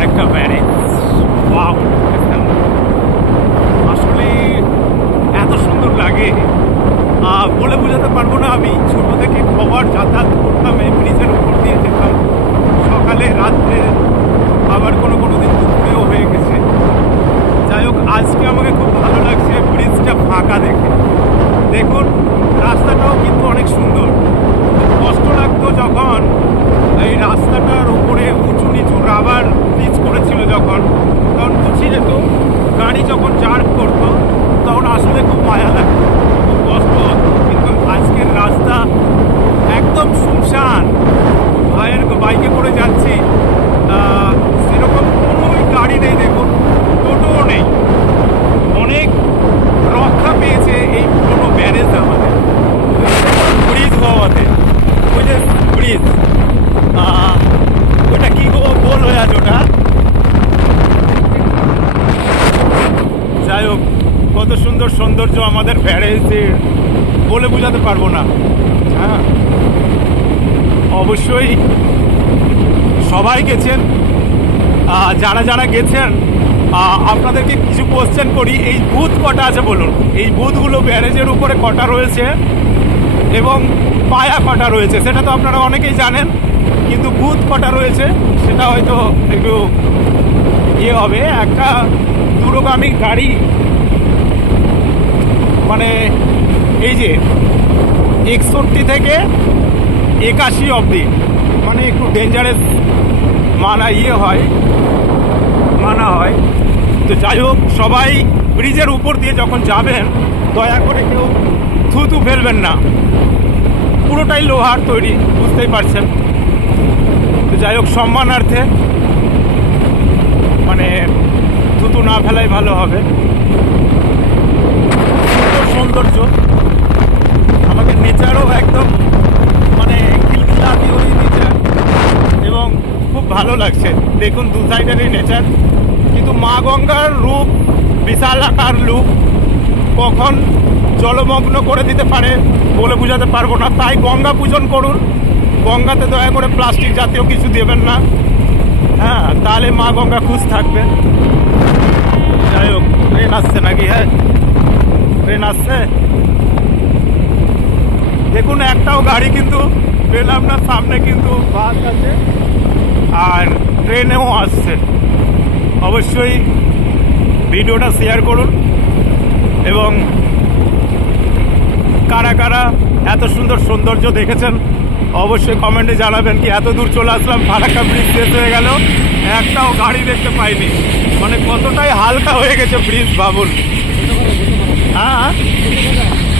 আরেকটা barrage. Wow, আসলে এত সুন্দর লাগে, বলে বোঝাতে পারবো না। আমি ছোট থেকে খবর যাতায়াত করতাম, এই ব্রিজের উপর দিয়ে যেতাম সকালে রাত্রে, আবার কোনো কোনো দিন দুপুরেও হয়ে গেছে। যাই হোক, আজকে আমাকে খুব ভালো লাগছে ব্রিজটা ফাঁকা দেখে। দেখুন রাস্তাটাও কিন্তু অনেক সুন্দর। খুব কষ্ট লাগতো যখন এই রাস্তাটার উপরে উঁচু নিচু রাবার পিচ করেছিল, যখন তখন মুছে যেত, গাড়ি যখন জার্ক করতো তখন আসলে খুব মায়া লাগতো, খুব কষ্ট হতো। কিন্তু আজকের রাস্তা একদম শুনশান, ভাইয়ের বাইকে করে যাচ্ছি, সেরকম কোনোই গাড়ি নেই, দেখুন টোটোও নেই। অনেক রক্ষা পেয়েছে এই পুরোনো ব্যারেজ আমাদের ব্রিজ হওয়াতে। ওই যে ব্রিজ, ওটা কি গোল হয়ে আছে ওটা। যাই হোক, কত সুন্দর সৌন্দর্য আমাদের ব্যারেজের, বলে বোঝাতে পারবো না। হ্যাঁ, অবশ্যই সবাই গেছেন, যারা যারা গেছেন আপনাদেরকে কিছু কোশ্চেন করি। এই বুথ কটা আছে বলুন? এই বুথগুলো ব্যারেজের উপরে কটা রয়েছে এবং পায়া কটা রয়েছে সেটা তো আপনারা অনেকেই জানেন, কিন্তু বুথ কটা রয়েছে সেটা হয়তো একটু ইয়ে হবে। একটা দূরগামী গাড়ি, মানে এই যে 61 থেকে 81 অবধি, মানে একটু ডেঞ্জারাস মানা হয়। তো যাই হোক, সবাই ব্রিজের উপর দিয়ে যখন যাবেন দয়া করে কেউ থুতু ফেলবেন না, পুরোটাই লোহার তৈরি, বুঝতেই পারছেন। তো যাই হোক, সম্মানার্থে মানে থুতু না ফেলাই ভালো হবে। সুন্দর সৌন্দর্য, আমাদের নেচারও একদম মানে খিলখিলাতি ওই নেচার, এবং খুব ভালো লাগছে। দেখুন দু সাইডেরই নেচার, কিন্তু মা গঙ্গার রূপ বিশাল আকার রূপ, কখন জলমগ্ন করে দিতে পারে বলে বোঝাতে পারবো না। তাই গঙ্গা পূজন করুন, গঙ্গাতে দয়া করে প্লাস্টিক জাতীয় কিছু দেবেন না, হ্যাঁ, তাহলে মা গঙ্গা খুশ থাকবে। যাই হোক, ট্রেন আসছে নাকি? হ্যাঁ, ট্রেন আসছে। দেখুন একটাও গাড়ি কিন্তু পেলাম না, সামনে কিন্তু বাস আছে আর ট্রেনেও আসছে। অবশ্যই ভিডিওটা শেয়ার করুন, এবং কারা কারা এত সুন্দর সৌন্দর্য দেখেছেন অবশ্যই কমেন্টে জানাবেন। কি এত দূর চলে আসলাম, ফারাক্কা ব্রিজ শেষ হয়ে গেল, একটাও গাড়ি দেখতে পাইনি, মানে কতটাই হালকা হয়ে গেছে ব্রিজ ভাবুন।